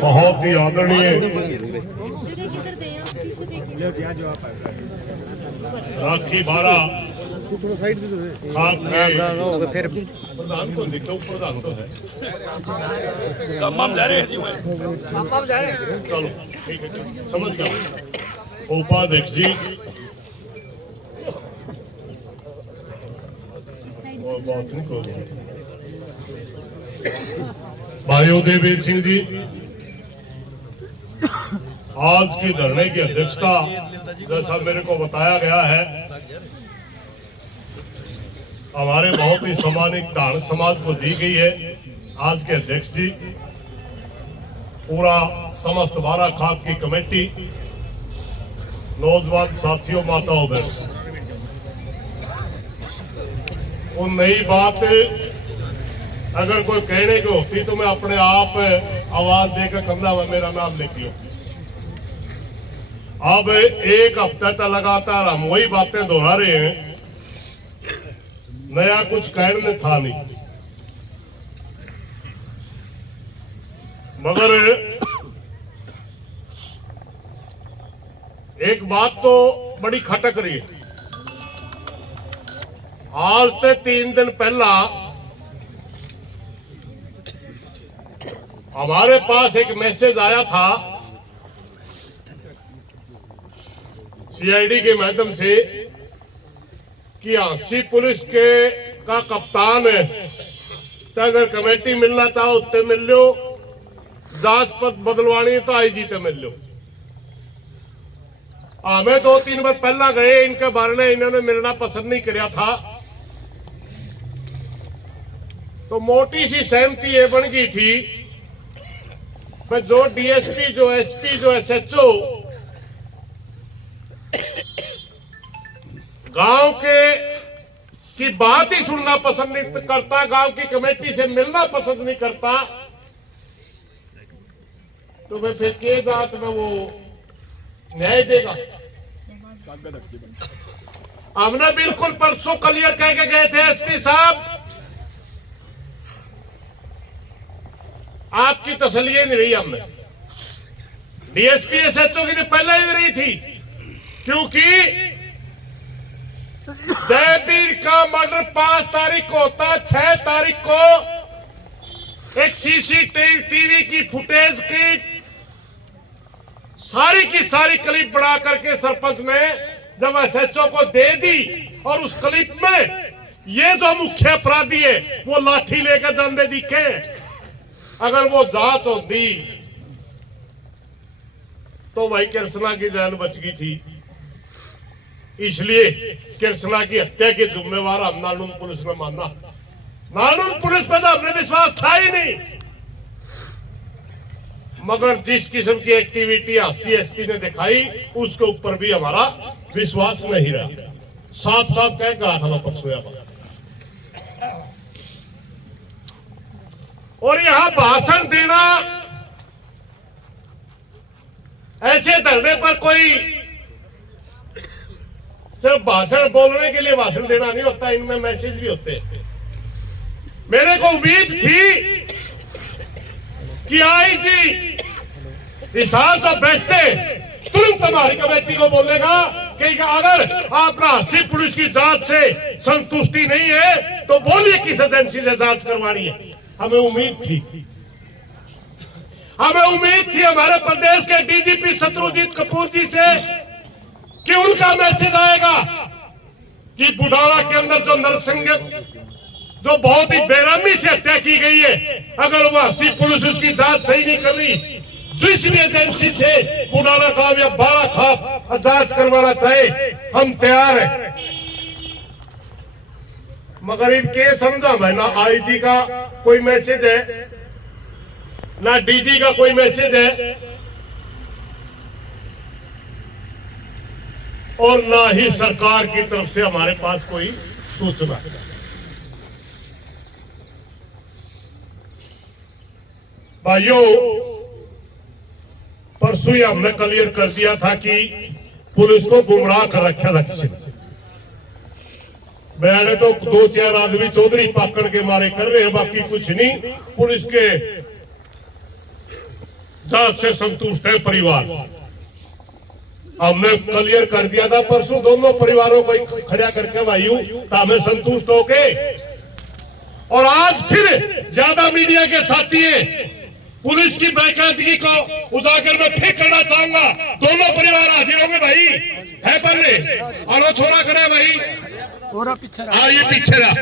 बहुत ही आदरणीय राखी बारा फिर प्रधान को निकलो, प्रधान तो है चलो ठीक है, समझ गया। उपाध्यक्ष जी और बात नहीं करो। भाइयों देववीर सिंह जी, आज की धरने की अध्यक्षता जैसा मेरे को बताया गया है हमारे बहुत ही सम्मानित धार्मिक समाज को दी गई है। आज के अध्यक्ष जी, पूरा समस्त बारा खाप की कमेटी, नौजवान साथियों, माताओं बहनों, वो नई बात अगर कोई कहने की होती तो मैं अपने आप आवाज देकर कंधा हुआ मेरा नाम लिख लो। अब एक हफ्ते तक लगातार हम वही बातें दोहरा रहे हैं, नया कुछ कहने था नहीं। मगर एक बात तो बड़ी खटक रही है। आज से 3 दिन पहला हमारे पास एक मैसेज आया था सीआईडी के माध्यम से कि हांसी पुलिस के का कप्तान है, तो अगर कमेटी मिलना चाहो उत्ते मिल लो, जांच पद बदलवानी तो आईजी ते मिल लो। हमें 2-3 बार पहला गए, इनके बारे में इन्होंने मिलना पसंद नहीं किया था, तो मोटी सी सहमति ये बन गई थी मैं जो डीएसपी, जो एसपी, जो एसएचओ गांव के की बात ही सुनना पसंद नहीं करता, गांव की कमेटी से मिलना पसंद नहीं करता, तो मैं फिर के जात में वो न्याय देगा। हमने बिल्कुल परसों क्लियर कह के गए थे एसपी साहब, आपकी तसल्ली नहीं रही। हमने डीएसपी एसएचओ की पहले ही रही थी, क्योंकि जयवीर का मर्डर 5 तारीख को होता, 6 तारीख को एक सीसीटीवी की फुटेज की सारी क्लिप बना करके सरपंच ने जब एसएचओ को दे दी, और उस क्लिप में ये जो मुख्य अपराधी है वो लाठी लेकर जाने दिखे। अगर वो जांच होती तो भाई कृष्णा की जान बच गई थी। इसलिए कृष्णा की हत्या के जिम्मेवार हम नालून पुलिस ने माना। नालून पुलिस पर तो हमने विश्वास था ही नहीं, मगर जिस किस्म की एक्टिविटी सीएसपी ने दिखाई उसके ऊपर भी हमारा विश्वास नहीं रहा। साफ साफ कह कहा था मैं परसों। और यहां भाषण देना, ऐसे धरने पर कोई सिर्फ भाषण बोलने के लिए भाषण देना नहीं होता, इनमें मैसेज भी होते हैं। मेरे को उम्मीद थी कि आईजी इशार तो बैठते तुरंत हमारी कमेटी को बोलेगा कि अगर आपका हांसी पुलिस की जांच से संतुष्टि नहीं है तो बोलिए किस एजेंसी से जांच करवानी है। हमें उम्मीद थी हमारे प्रदेश के डीजीपी शत्रुजीत कपूर जी से कि उनका मैसेज आएगा कि बुढ़ावा के अंदर जो नरसिंह, जो बहुत ही बेरहमी से हत्या की गई है, अगर वो हांसी पुलिस उसकी जांच सही नहीं कर रही, जिस भी एजेंसी से बुढ़ावा खाप या बारा खाप जांच करवाना चाहे हम तैयार हैं। मगर इनके समझा मैं ना आईजी का कोई मैसेज है, ना डीजी का कोई मैसेज है, और ना ही सरकार की तरफ से हमारे पास कोई सूचना है। भाइयों, परसों ही हमने क्लियर कर दिया था कि पुलिस को गुमराह कर रखा लक्ष्य। मैंने तो 2-4 आदमी चौधरी पाकड़ के मारे कर रहे हैं, बाकी कुछ नहीं। पुलिस के जांच से संतुष्ट है परिवार। हमने क्लियर कर दिया था परसों दोनों परिवारों को खड़ा करके भाइयों, तो हमें संतुष्ट होके, और आज फिर ज्यादा मीडिया के साथी हैं, पुलिस की बेकायदगी को उजागर में फिर करना चाहूंगा। दोनों परिवार हाजिर होंगे भाई, है पहले और थोड़ा करे भाई, ये पीछे रहा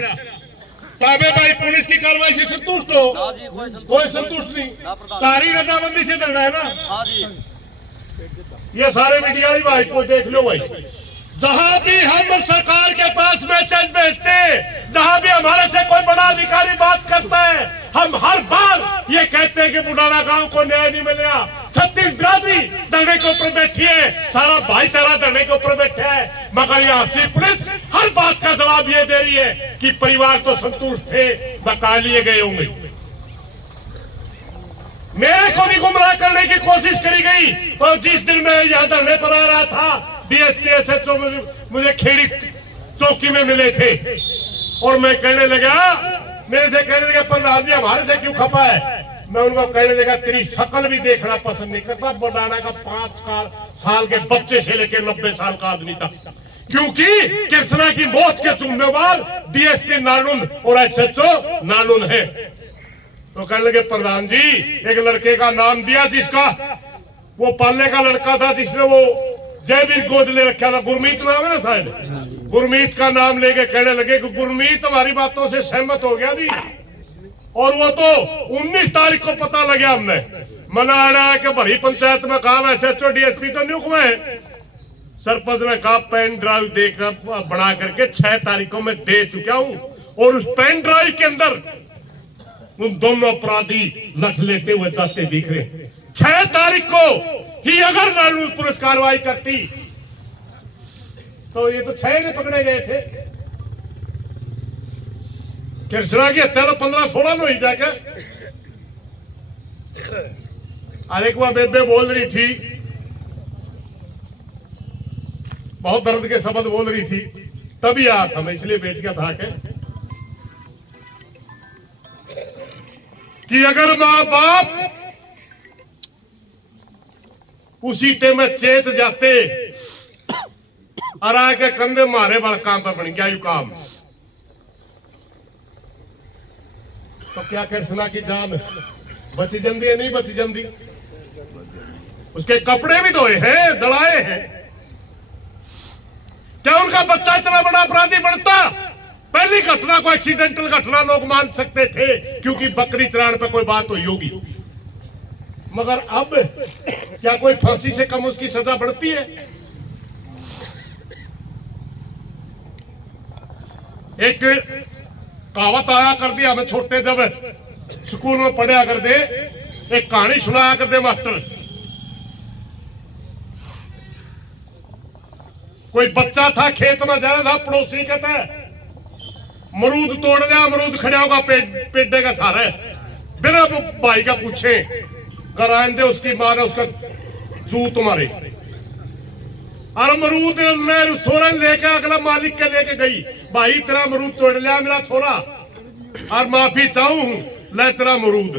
ताबे भाई। पुलिस की कार्रवाई से संतुष्ट हो? कोई संतुष्ट नहीं, तारी रजामंदी से चल रहा है ना। ये सारे मीडिया भाई को देख लो भाई, जहां भी हम सरकार के पास मैसेज भेजते हैं, जहां भी हमारे से कोई बड़ा अधिकारी बात करता है, हम हर बार ये कहते हैं कि बुढ़ाना गांव को न्याय नहीं मिलेगा। 36 बिरादरी धरने के ऊपर बैठी है, सारा भाईचारा धरने के ऊपर बैठा है, मगर यहाँ से पुलिस हर बात का जवाब ये दे रही है कि परिवार तो संतुष्ट थे, बता लिए गए होंगे। मेरे को भी गुमराह करने की कोशिश करी गई, और जिस दिन मैं यहाँ धरने पर आ रहा था, डीएसपी एसएचओ मुझे खेड़ी चौकी में मिले थे, और मैं कहने लगा, मेरे से कहने लगा प्रधान जी हमारे से क्यों खपा है। मैं उनको कहने लगा तेरी शक्ल भी देखना पसंद नहीं करता। बुढ़ाना का 5 साल के बच्चे से लेकर 90 साल का आदमी था, क्योंकि कृष्णा की मौत के जिम्मेवार डीएसपी नानुन और एसएचओ नानुन है। तो कहने लगे प्रधान जी एक लड़के का नाम दिया जिसका वो पालने का लड़का था, जिसने वो जयवीर गोद ले रखा था, गुरमीत नाम है ना शायद, गुरमीत का नाम लेके कहने लगे कि गुरमीत हमारी बातों से सहमत हो गया जी। और वो तो 19 तारीख को पता लगा हमने, मना आ रहा है कि भरी पंचायत में कहा एसएचओ डीएसपी तो नियुक्त हुए हैं। सरपंच ने कहा पेन ड्राइव देकर बना करके 6 तारीखों में दे चुका हूं, और उस पेन ड्राइव के अंदर उन दोनों अपराधी लख लेते हुए जाते दिख रहे। 6 तारीख को ही अगर नानुन पुलिस कार्रवाई करती तो ये तो 6 ने पकड़े गए थे। कृष्णा की हत्या तो 15-16 में हुई जाके। अरे को बेबे बोल रही थी, बहुत दर्द के शब्द बोल रही थी, तभी आया था मैं, इसलिए बैठ गया था कि अगर माँ बाप उसी टे में चेत जाते और आके कंधे मारे वाला काम पर बन गया यू काम, तो क्या कृष्णा की जान बची जंदी है? नहीं बची जंदी। उसके कपड़े भी धोए हैं, जलाए हैं। क्या उनका बच्चा इतना बड़ा अपराधी बनता? पहली घटना को एक्सीडेंटल घटना लोग मान सकते थे, क्योंकि बकरी चराने पे कोई बात हुई होगी, मगर अब क्या कोई फांसी से कम उसकी सजा बढ़ती है? एक कहावत आया कर दी हमें छोटे जब स्कूल में पढ़ा कर दे, एक कहानी सुनाया कर दे मास्टर। कोई बच्चा था, खेत में जा रहा था, पड़ोसी कहता है मरूद तोड़ लिया, अमरूद खड़ा होगा पेड़े का सहारा, बिना भाई का पूछे घर आए, उसकी माँ ने उसका जूत मारे, और अमरूद ने छोरा लेके अगला मालिक के लेके गई, भाई तेरा अमरूद तोड़ लिया मेरा छोरा, और माफी चाहूं ले तेरा अमरूद।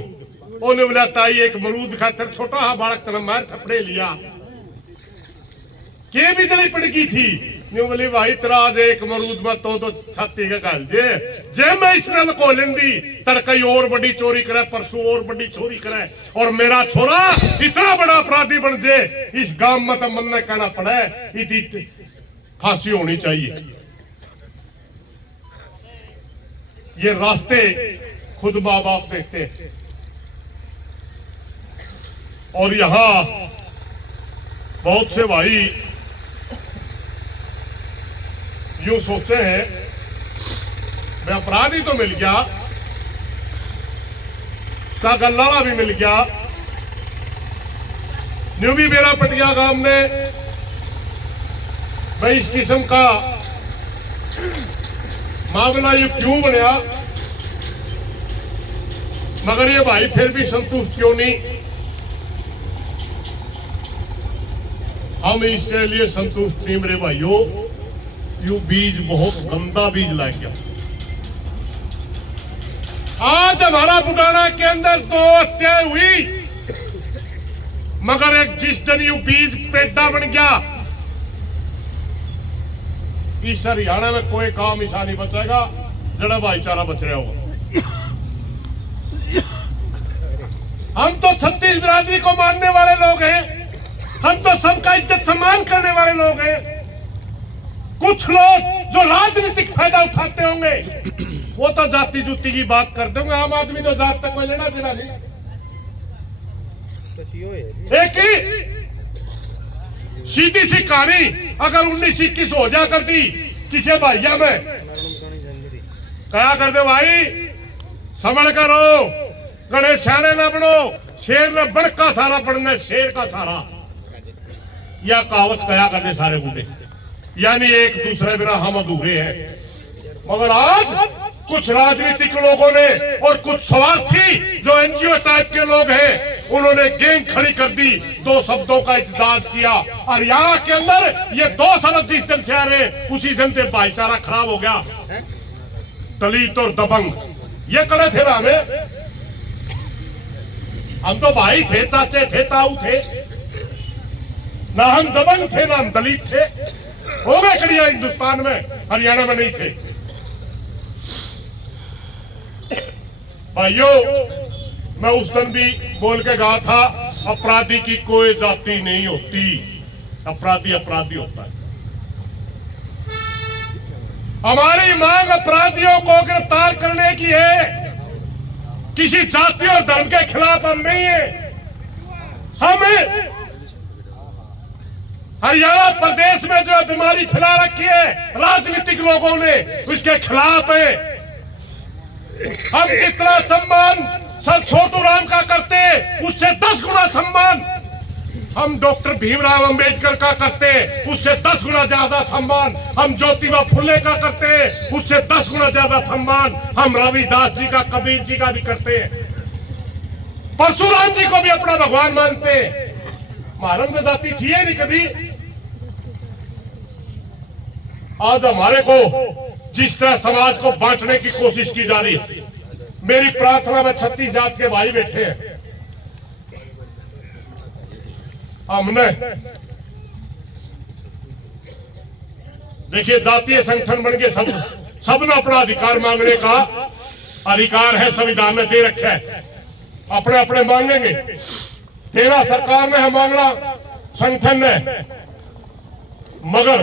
उन्हें बोला ताई एक अमरूद खातर छोटा हा बालक तेरा मार थपड़े लिया, के भी जली पड़गी थी। न्यू बोली भाई तेरा आज एक अमरूद में तो छाती के गाल जे मैं इसने लको लेंदी तड़कई और बड़ी चोरी करे, परसों और बड़ी चोरी करे, और मेरा छोरा इतना बड़ा अपराधी बन जे, इस गांव में तो मन ने कहना पड़े इतनी फांसी होनी चाहिए। ये रास्ते खुद माँ बाप देखते हैं, और यहां बहुत से भाई यूं सोचते हैं मैं अपराधी तो मिल गया, का गल्लाड़ा भी मिल गया, न्यू भी मेरा पटिया गांव में भाई इस किस्म का मामला ये क्यों बनया, मगर ये भाई फिर भी संतुष्ट क्यों नहीं? हम इसके लिए संतुष्ट नहीं मेरे भाइयों, यू बीज बहुत गंदा बीज लग गया। आज हमारा बुढ़ाना के अंदर 2 हत्याएं हुई, मगर एक जिस दिन यू बीज पेड़ा बन गया, इस हरियाणा में कोई काम ऐसा नहीं बचेगा जड़ा भाईचारा बच रहा होगा। हम तो छत्तीस बिरादरी को मानने वाले लोग हैं, हम तो सबका इज्जत सम्मान करने वाले लोग हैं। कुछ लोग जो राजनीतिक फायदा उठाते होंगे वो तो जाति जुती की बात करते होंगे। आम आदमी तो जात तक कोई लेना देना नहीं। एक ही सीधी सी कहानी अगर 1921 हो जा करती किसी भाइया में कहा करते भाई समझ करो, गणेश शाने ना बनो, शेर ने बड़ का सारा पढ़ना शेर का सारा, यह कहावत कहा करते सारे बूढ़े। यानी एक दूसरे बिना हम अधूरे हैं। मगर आज कुछ राजनीतिक लोगों ने और कुछ स्वार्थी जो एनजीओ टाइप के लोग हैं उन्होंने गैंग खड़ी कर दी, दो शब्दों का इत्तेजाज किया। और यहाँ के अंदर ये दो शब्द जिस दिन से आ रहे उसी दिन से भाईचारा खराब हो गया। दलित और दबंग ये कड़े थे ना, हम तो भाई थे, चाचे थे, ताऊ थे, ना हम दबंग थे ना हम दलित थे। हो गए कड़िया हिंदुस्तान में, हरियाणा में नहीं थे। भाइयों मैं उस दिन भी बोल के कहा था अपराधी की कोई जाति नहीं होती, अपराधी अपराधी होता है। हमारी मांग अपराधियों को गिरफ्तार करने की है, किसी जाति और धर्म के खिलाफ हम नहीं है। हम हरियाणा प्रदेश में जो बीमारी फैला रखी है राजनीतिक लोगों ने उसके खिलाफ है। हम जितना सम्मान सर छोटू राम का करते उससे 10 गुना सम्मान हम डॉक्टर भीमराव अंबेडकर का करते, उससे 10 गुना ज्यादा सम्मान हम ज्योतिबा फुले का करते, उससे 10 गुना ज्यादा सम्मान हम रविदास जी का, कबीर जी का भी करते, परशुराम जी को भी अपना भगवान मानते। मारम में जाति थी नहीं कभी। आज हमारे को जिस तरह समाज को बांटने की कोशिश की जा रही है, मेरी प्रार्थना में 36 जात के भाई बैठे हैं। हमने देखिए जातीय संगठन बन के सबने अपना अधिकार मांगने का अधिकार है, संविधान ने दे रखा है। अपने अपने मांगेंगे, तेरा सरकार ने है मांगना, संगठन ने, मगर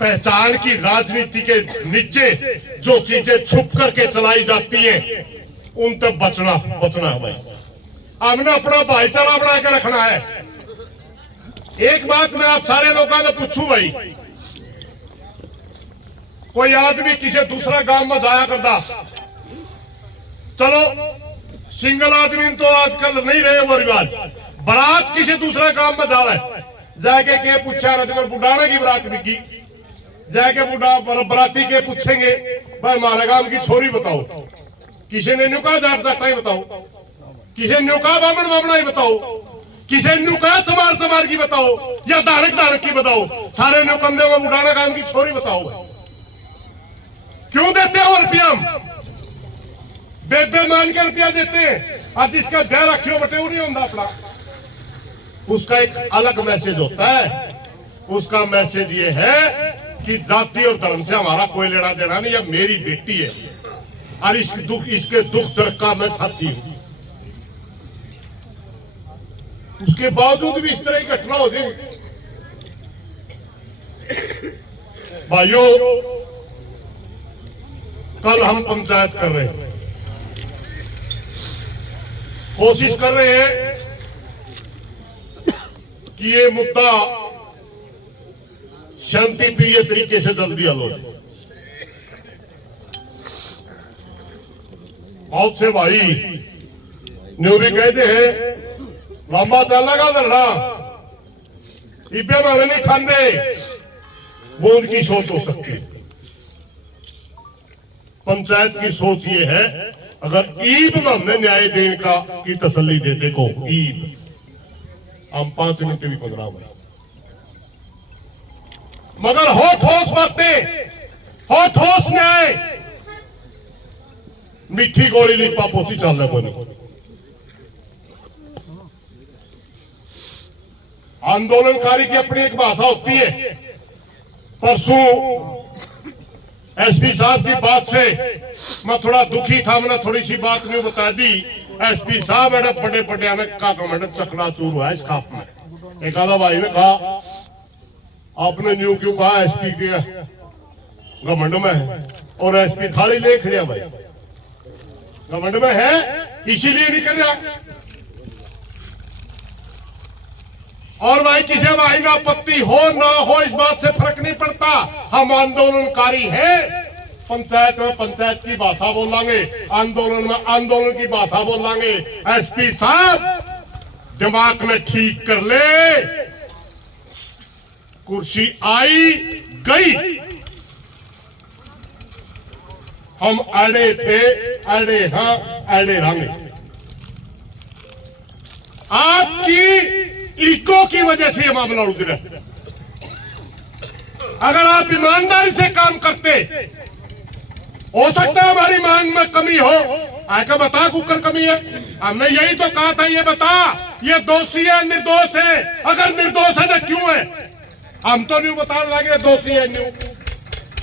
पहचान की राजनीति के नीचे जो चीजें छुप करके चलाई जाती हैं उन तक बचना है भाई। हमने अपना भाईचारा बना के रखना है। एक बात मैं आप सारे लोगों ने पूछूं भाई, कोई आदमी किसी दूसरा गांव में जाया करता, चलो सिंगल आदमी तो आजकल नहीं रहे वो रिवाज, बारात किसी दूसरे गांव में जा रहा है, जाके के पूछा रजगर बुढ़ाने की बारात भी की, जाके बराती के पूछेंगे भाई हमारे गांव की छोरी बताओ, किसी ने नुका जाट जाटा ही बताओ, किसी नुका बामण बामणा ही बताओ, किसी नुका समार की बताओ, या धारक की बताओ, सारे नुकंदे को बुढ़ाना गांव की छोरी बताओ। क्यों देते हो रुपया? बेबे मान के रुपया देते हैं। आज जिसका ब्याह रखियो बटे नहीं होता अपना, उसका एक अलग मैसेज होता है। उसका मैसेज ये है कि जाति और धर्म से हमारा कोई लेना देना नहीं, अब मेरी बेटी है और इसके दुख दर्द का मैं साथी हूं। उसके बावजूद भी इस तरह की घटना हो जाए। भाइयों कल हम पंचायत कर रहे हैं, कोशिश कर रहे हैं कि ये मुद्दा शांति प्रिय तरीके से जल्दी हल हो जाए। बहुत से भाई न्यू भी कहते हैं लंबा चलेगा धरना, इब्बे में नहीं खाने, वो उनकी सोच हो सकती है। पंचायत की सोच ये है अगर ईद में हमने न्याय देने का की तसल्ली देते को ईद हम 5 मिनट भी 15 मिनट, मगर हो ठोस बातें, हो ठोस न्याय, मीठी गोली लिपा पोची चल रहा कोई। आंदोलनकारी की अपनी एक भाषा होती है। परसों एसपी साहब की बात से मैं थोड़ा दुखी था, मैंने थोड़ी सी बात में बता दी। एसपी साहब बड़े बड़े का घमंड चकनाचूर हुआ है इस खाप में। एक आधा भाई ने कहा आपने न्यू क्यों कहा एसपी के घमंड में है, और एसपी थाली ले खड़िया भाई घमंड में है इसीलिए नहीं कर रहा। और भाई किसी भाई में आपत्ति हो ना हो इस बात से फर्क नहीं पड़ता, हम आंदोलनकारी हैं। पंचायत में पंचायत की भाषा बोलेंगे, आंदोलन में आंदोलन की भाषा बोलेंगे। एसपी साहब दिमाग में ठीक कर ले, कुर्सी आई गई, हम अड़े थे अड़े हाँ अड़े रहेंगे। आपकी ईको की वजह से यह मामला उधर है। अगर आप ईमानदारी से काम करते, हो सकता है हमारी मांग में कमी हो, आकर बता कुकर कमी है। हमने यही तो कहा था, ये बता ये दोषी है निर्दोष है, अगर निर्दोष है तो क्यों है। हम तो न्यू बताने लगे दोषी है, न्यू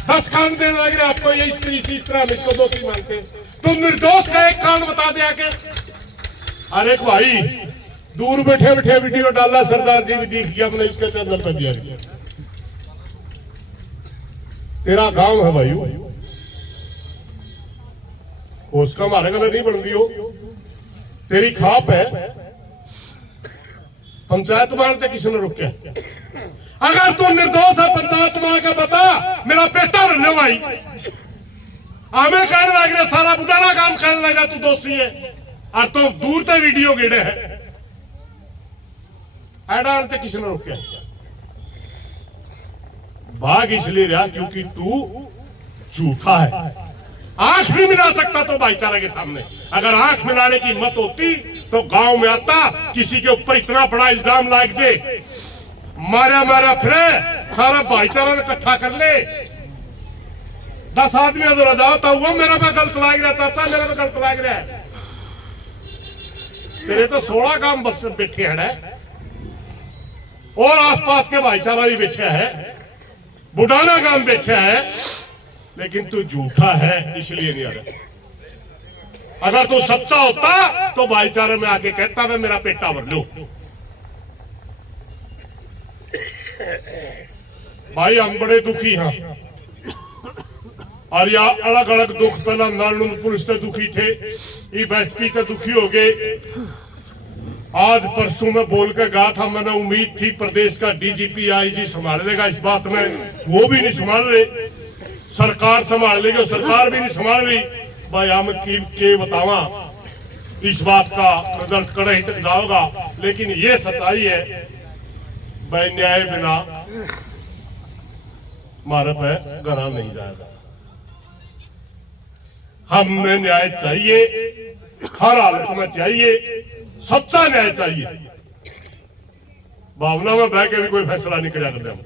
10 कारण देने लगे आपको, ये इसी तरह हम इसको दोषी मानते हैं। तो निर्दोष का एक कारण बता दिया कि अरे भाई दूर बैठे बैठे वीडियो डाला, सरदार जी भी दिख गया, हमने इसके चैनल पर दिया। तेरा गांव है भाई, उसका हमारे गले नहीं बन दियो, तेरी खाप है। पंचायत मारते किसी ने रुक के, अगर तू निर्दोष है पंचायत मार के बता, मेरा बेटा बन लो भाई। हमें कहने लग रहा सारा बुढ़ाना काम करने लग रहा तू दोषी है, और तो दूर तक वीडियो गिरे है। एडालते किसी ने रोक के भाग इसलिए रहा क्योंकि तू झूठा है। आंख भी मिला सकता तो भाईचारा के सामने, अगर आंख मिलाने की हिम्मत होती तो गांव में आता, किसी के ऊपर इतना बड़ा इल्जाम लाग दे, मारा मारा फिरे, सारा भाईचारा इकट्ठा कर ले। 10 आदमी अगर रजाता हुआ मेरा पे गलत लाग रहा, चाचा मेरा पे गलत लाग रहा है, तेरे तो 16 काम बस बैठे हैं और आसपास के भाईचारा भी बैठा है, बुढ़ाना काम बैठा है, लेकिन तू झूठा है इसलिए नहीं आ रहा। अगर तू सच्चा होता तो भाईचारे में आके कहता मैं मेरा पेटा भर लो। भाई हम बड़े दुखी हैं, और या अलग अलग दुख, पहला नालंदा पुलिस से दुखी थे, ये एसपी से दुखी हो गए। आज परसों में बोल कर गया था, मैंने उम्मीद थी प्रदेश का डीजीपी आईजी संभाल लेगा इस बात में, वो भी नहीं संभाल रहे। सरकार संभाल लेगी, सरकार भी नहीं संभाल रही। भाई हम के बतावा इस बात का रिजल्ट कड़े ही तक जाओगा, लेकिन ये सच्चाई है भाई, न्याय बिना हमारे पे गरा नहीं जाएगा। हमने न्याय चाहिए, हर हालत में चाहिए, सच्चा न्याय चाहिए। भावना में बह के भी कोई फैसला नहीं किया करते हम।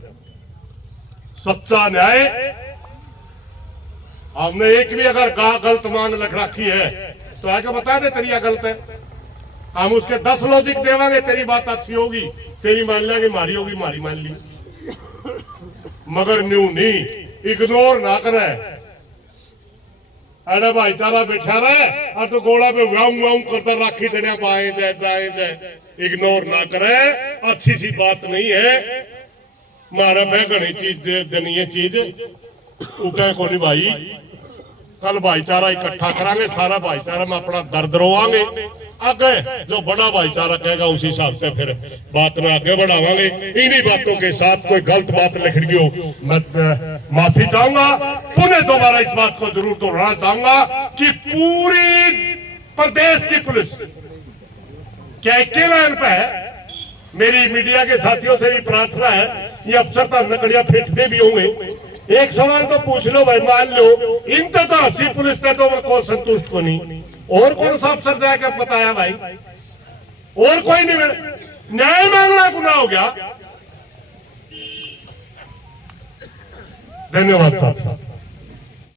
सच्चा न्याय, हमने एक भी अगर गलत मांग लिख रखी है तो आके बता दे तेरी गलत है, हम उसके 10 लॉजिक देवांगे, तेरी बात अच्छी होगी, तेरी मान लेंगे, मारी होगी मारी मान ली, मगर न्यू नहीं, इग्नोर ना करे। अरे भाईचारा बैठा रहे और तो गोला पे वाऊ करता राखी देने पाए जाए, इग्नोर ना करे, अच्छी सी बात नहीं है। मारा पे घनी चीज देनी है, चीज उठे को नहीं भाई। कल भाईचारा इकट्ठा करांगे, सारा भाईचारा में अपना दर्द रोवांगे, आगे जो बड़ा भाईचारा कहेगा उसी हिसाब से फिर बात में आगे बढ़ावांगे। इन्हीं बातों के साथ कोई गलत बात लिख रही हो मैं माफी चाहूंगा। पुनः दोबारा इस बात को जरूर दोहराना चाहूंगा कि पूरी प्रदेश की पुलिस क्या अकेला इन पे है। मेरी मीडिया के साथियों से भी प्रार्थना है, ये अफसर तो नकड़िया फेंकते भी होंगे, एक सवाल तो पूछ लो भाई, मान लो इन तो अस्सी पुलिस ने तो को संतुष्ट को नहीं, और कौन सा अफसर जाकर बताया भाई, और कोई नहीं मिले, न्याय मांगना गुनाह हो गया। धन्यवाद साहब।